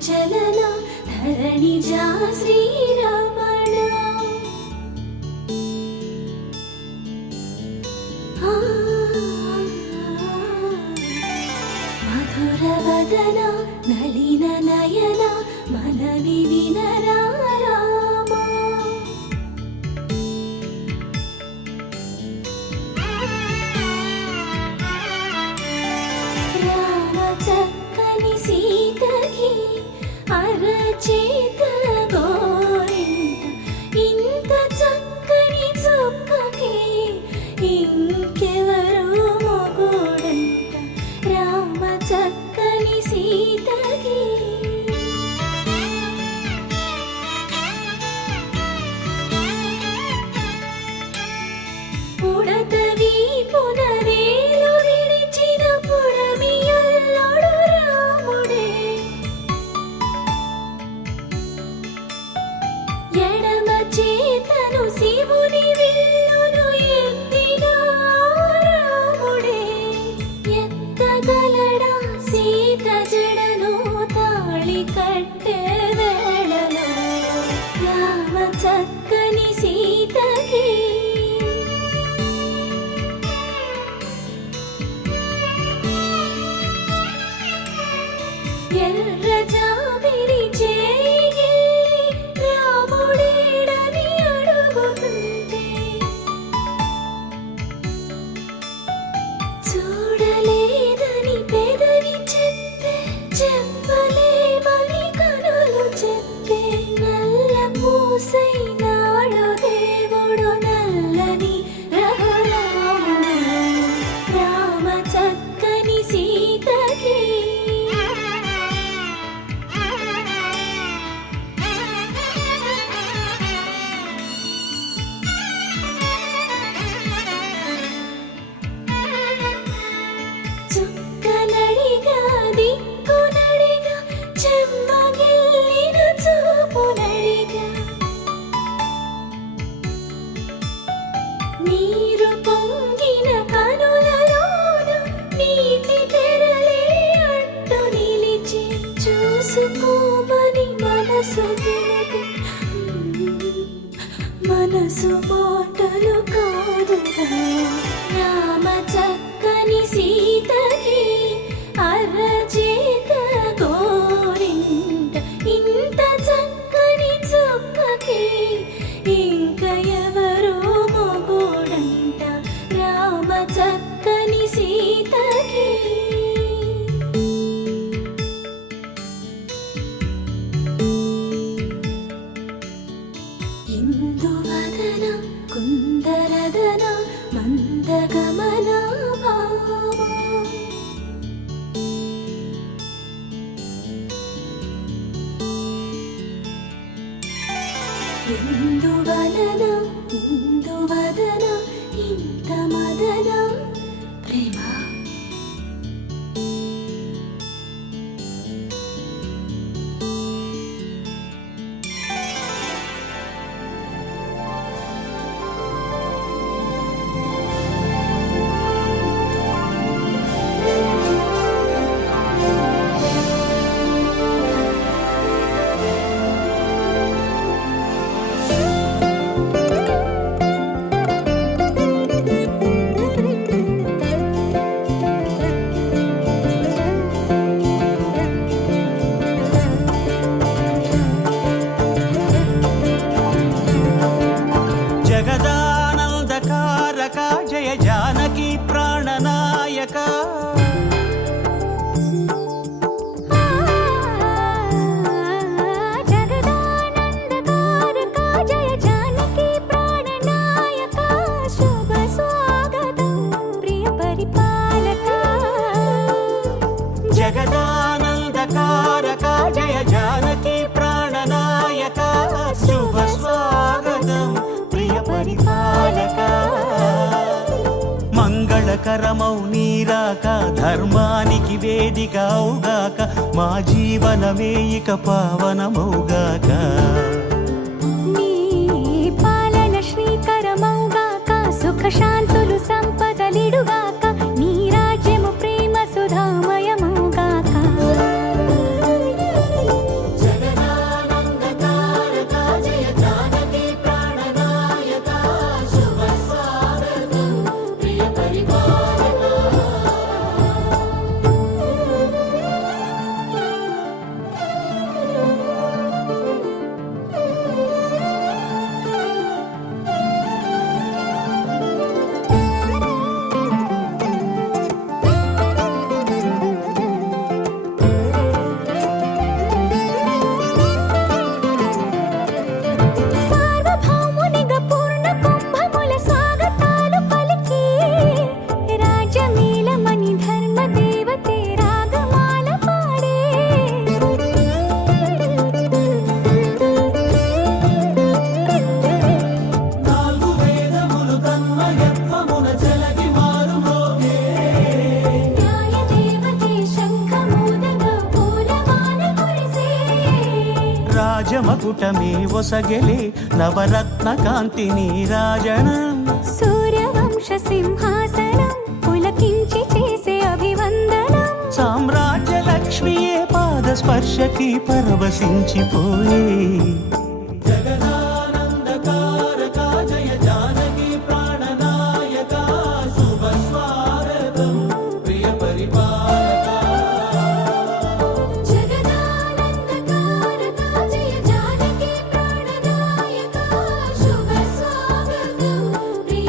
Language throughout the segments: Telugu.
చలన ధరణిజా శ్రీరమణ మధుర వదన నళిన నయన మనవి వినరా అరచేత గోరింట ఇంత చక్కని చుక్కకి ఇంకెవరు మొగుడంట రామ చక్కని సీతకి పుడతవి పునవేలు విడిచిన పుడమియల్లోడు రాముడే ఎడమ చేతను శివుని విల్లును ఎత్తిన రాముడే ఎత్తగలడా సీత జడను తాళి కట్టే వేళలో రామ చక్కని సీతకి ఎర్ర జాబిలి చేయి రాముడేడని అడుగుతుంటే చూడలేదని పెదవి చెప్పే చెప్పలేమని కనులు చెప్పే నల్ల పూసైనాడు దేవుడు నల్లని రఘురాముడు రామ చక్కని సీతకి చుక్కనడిగా దిక్కునడిగా చెమ్మగిల్లిన చూపునడిగా నీరు పొంగిన కనులలోన నీటి తెరలే అడ్డు నిలిచి చూసుకోమని మనసు తెలుగు మనసు మాటలు కాదుగా రామ చక్కని సీతకి అరచేత గోరింట ఇంత చక్కని చుక్కకి ఇంక ఎవరు మొగుడంట రామ చక్కని సీతకి ఇందువదన కుందరదన మందగమన భామా ఇందువలన ఇందువదన ఇంత మదన ప్రేమ జగదానందకారక జయ జానకి ప్రాణనాయక జగదానందకారక జయ జానకి ప్రాణనాయక శుభ స్వాగతం ప్రియ పరిపాలక జగదానందకారక జయ జానకి ప్రాణనాయక శుభ స్వాగతం ప్రియ పరిపాలక మంగళకరమౌ నీరాక ధర్మానికి వేదిక అవుగాక మా జీవనమే ఇక పావనమౌగాక నీ పాలన శ్రీకరమౌగాక సుఖ శాంతులు సంపదలిడుగాక నీ రాజ్యము ప్రేమ సుధామయమౌగాక మోక్షమే ఒసగెలే నవరత్న కాంతి నీరాజనం సూర్యవంశ సింహాసనం పులకించి చేసే అభివందనం సామ్రాజ్య లక్ష్మియే పాద స్పర్శకి పరవశించిపోయే జగదానందకారక జయ జానకి ప్రాణనాయక శుభ స్వాగతం ప్రియ పరిపాలక జగదానందకారక జయ జానకి ప్రాణనాయక శుభ స్వాగతం ప్రియ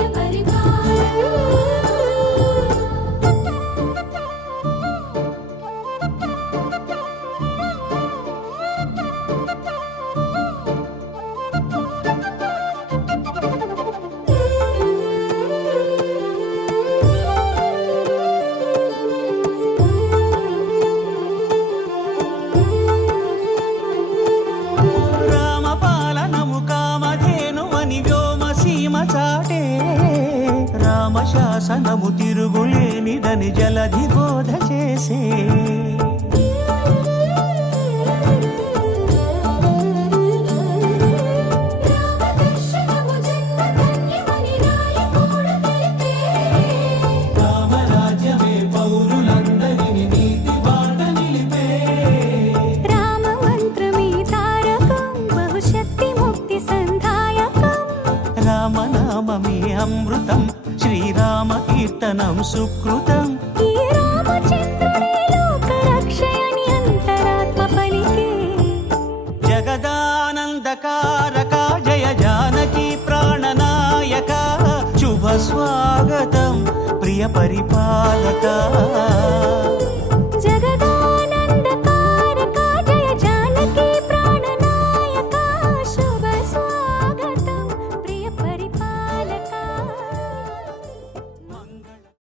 రామపాలనము కామధేను అని వ్యోమ సీమ చాటే రామశాసనము తిరుగులేనిదని జలధి బోధ చేసే రామదర్శనము జన్మధన్యమని రాయకూడ తెలిపే రామరాజ్యమే పౌరులందరిని నీతి బాట నిలిపే రామ మంత్రమే తారకం బహుశక్తి ముక్తి సంధాయకం రామనామమే అమృతం శ్రీరామ కీర్తనం సుకృతం ఈ రామచంద్రుడే లోక రక్షయని అంతరాత్మ పలికే జగదానందకారక జయ జానకి ప్రాణనాయక శుభ స్వాగతం ప్రియ పరిపాలక